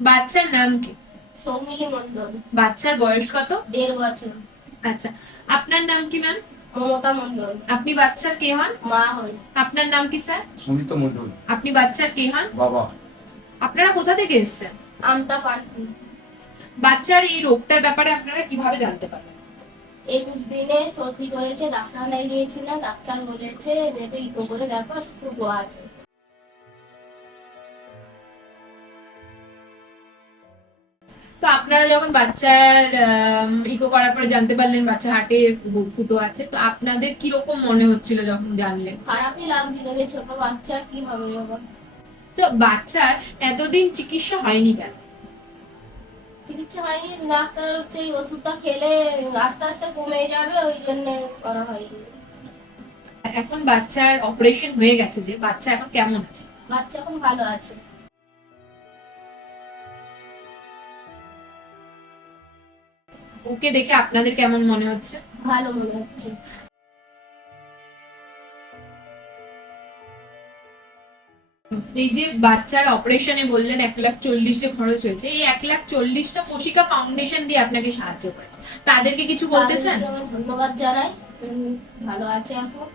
বাচ্চার নাম কি? সৌমিলি মন্ডল। বাচ্চার বয়স কত? 1.5 বছর। আচ্ছা, আপনার নাম কি ম্যাম? মমতা মন্ডল। আপনি বাচ্চার কে হন? মা হই। আপনার নাম কি স্যার? সুমিত মন্ডল। আপনি বাচ্চার কে হন? বাবা। আপনারা কোথা থেকে এসেছেন? আমতা পানপুর। বাচ্চার এই রোগটার ব্যাপারে আপনারা কিভাবে জানতে পারবেন? 21 দিনে সর্দি করেছে, ডাক্তারখানায় গিয়েছিলাম, ডাক্তার বলেছে যে একটু ইকো করে দেখো একটু গোয়া আছে। তো আপনারা যখন বাচ্চার ইকো করার পরে জানতে পারলেন বাচ্চা হার্টে ফুটো আছে, তো আপনাদের কিরকম মনে হচ্ছিল যখন জানলেন? খারাপই লাগছিল যে ছোট বাচ্চা কি হবে বাবা। তো বাচ্চার এতদিন চিকিৎসা হয়নি কেন? চিকিৎসা হয়নি, ডাক্তার হচ্ছে এই ওষুধটা খেলে আস্তে আস্তে কমে যাবে, ওই জন্য করা হয়নি। এখন বাচ্চার অপারেশন হয়ে গেছে, যে বাচ্চা এখন কেমন আছে? বাচ্চা এখন ভালো আছে। ওকে দেখে আপনাদের কেমন মনে হচ্ছে? ভালো মনে হচ্ছে। এই যে বাচ্চার অপারেশনে বললেন 1,40,000 যে খরচ হয়েছে, এই 1,40,000টা কোশিকা ফাউন্ডেশন দিয়ে আপনাকে সাহায্য করেছে, তাদেরকে কিছু বলতে চান? তাদেরকে আমি ধন্যবাদ জানাই। ভালো আছে এখন।